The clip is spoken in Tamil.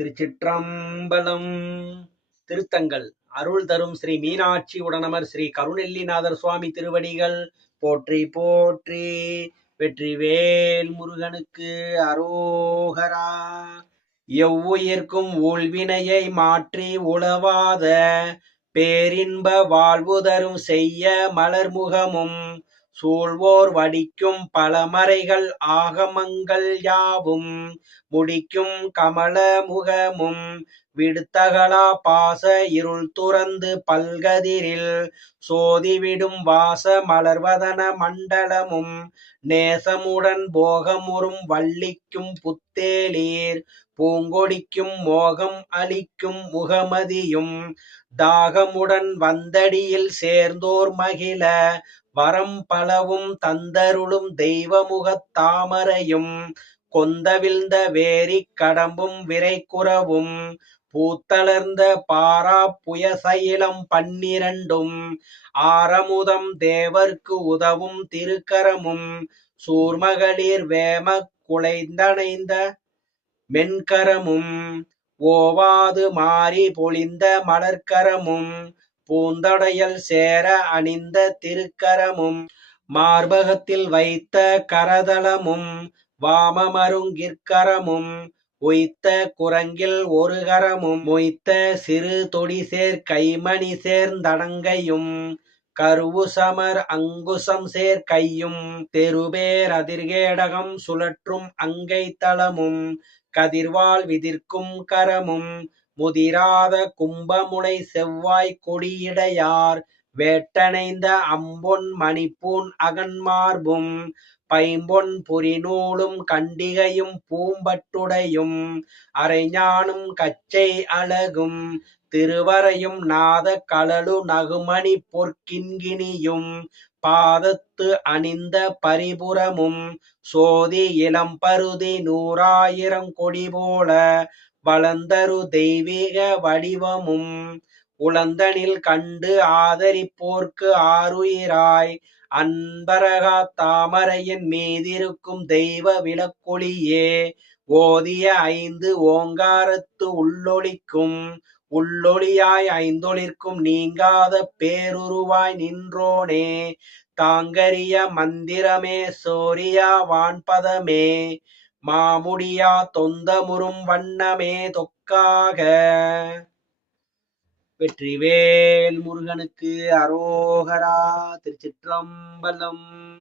திருச்சிற்றம்பலம். திருத்தங்கள் அருள் தரும் ஸ்ரீ மீனாட்சி உடனமர் ஸ்ரீ கருணெல்லிநாதர் சுவாமி திருவடிகள் போற்றி போற்றி. வெற்றிவேல் முருகனுக்கு அரோகரா. எவ்வுயிர்க்கும் ஊழ்வினையை மாற்றி உளவாத பேரின்ப வாழ்வு தரும் செய்ய மலர்முகமும் சூழ்வோர் வடிக்கும் பலமறைகள் ஆகமங்கள் யாவும் முடிக்கும் கமல முகமும் விடுத்தகலா பாச இருள் துறந்து பல்கதிரில் சோதிவிடும் வாச மலர்வதன மண்டலமும் நேசமுடன் போகமுறும் வள்ளிக்கும் புத்தேலீர் பூங்கொடிக்கும் மோகம் அளிக்கும் முகமதியும் தாகமுடன் வந்தடியில் சேர்ந்தோர் மகிழ வரம் பலவும் தந்தருளும் தெய்வமுகத் தாமரையும் கொந்தவிழ்ந்த வேரிக் கடம்பும் விரைக்குறவும் பூத்தளர்ந்த பாரா புயசைலம் 12 ஆரமுதம் தேவர்க்கு உதவும் திருக்கரமும் சூர்மகளிர் வேமக் குலைந்தணைந்த மென்கரமும் ஓவாது மாறி பொழிந்த மலர்க்கரமும் பூந்தடையல் சேர அணிந்த திருக்கரமும் மார்பகத்தில் வைத்த கரதலமும் வாமமருங்கிற்கரமும் உய்த்த குரங்கில் ஒரு கரமும் மொய்த்த சிறு தொடிசேர் கைமணி சேர்ந்தடங்கையும் கருவுசமர் அங்குசம் சேர் கையும் தெருபேர் அதிர்கேடகம் சுழற்றும் அங்கை தளமும் கதிர்வாள் விதிர்க்கும் கரமும் முதிராத கும்பமுனை செவ்வாய் கொடியிடையார் வேட்டணைந்த அம்பொன் மணிப்பூன் அகன்மார்பும் பைம்பொன் புரிநூலும் கண்டிகையும் பூம்பட்டுடையும் அரைஞானும் கச்சை அழகும் திருவரையும் நாத கழலு நகுமணி பொற்கிண்கிணியும் பாதத்து அணிந்த பரிபுரமும் சோதி இளம்பருதி 100,000 கொடி போல வளர்ந்தரு தெய்வீக வடிவமும் உளந்தனில் கண்டு ஆதரிப்போர்க்கு ஆருயிராய் அன்பரகா தாமரையின் மீதிருக்கும் தெய்வ விளக்கொளியே ஓதிய 5 ஓங்காரத்து உள்ளொளிக்கும் உள்ளொளியாய் ஐந்தொழிற்கும் நீங்காத பேருருவாய் நின்றோனே தாங்கரிய மந்திரமே சோரியா வான்பதமே மாமுடியா தொந்தமுறும் வண்ணமே தொக்காக. வெற்றிவேல் முருகனுக்கு அரோகரா. திருச்சிற்றம்பலம்.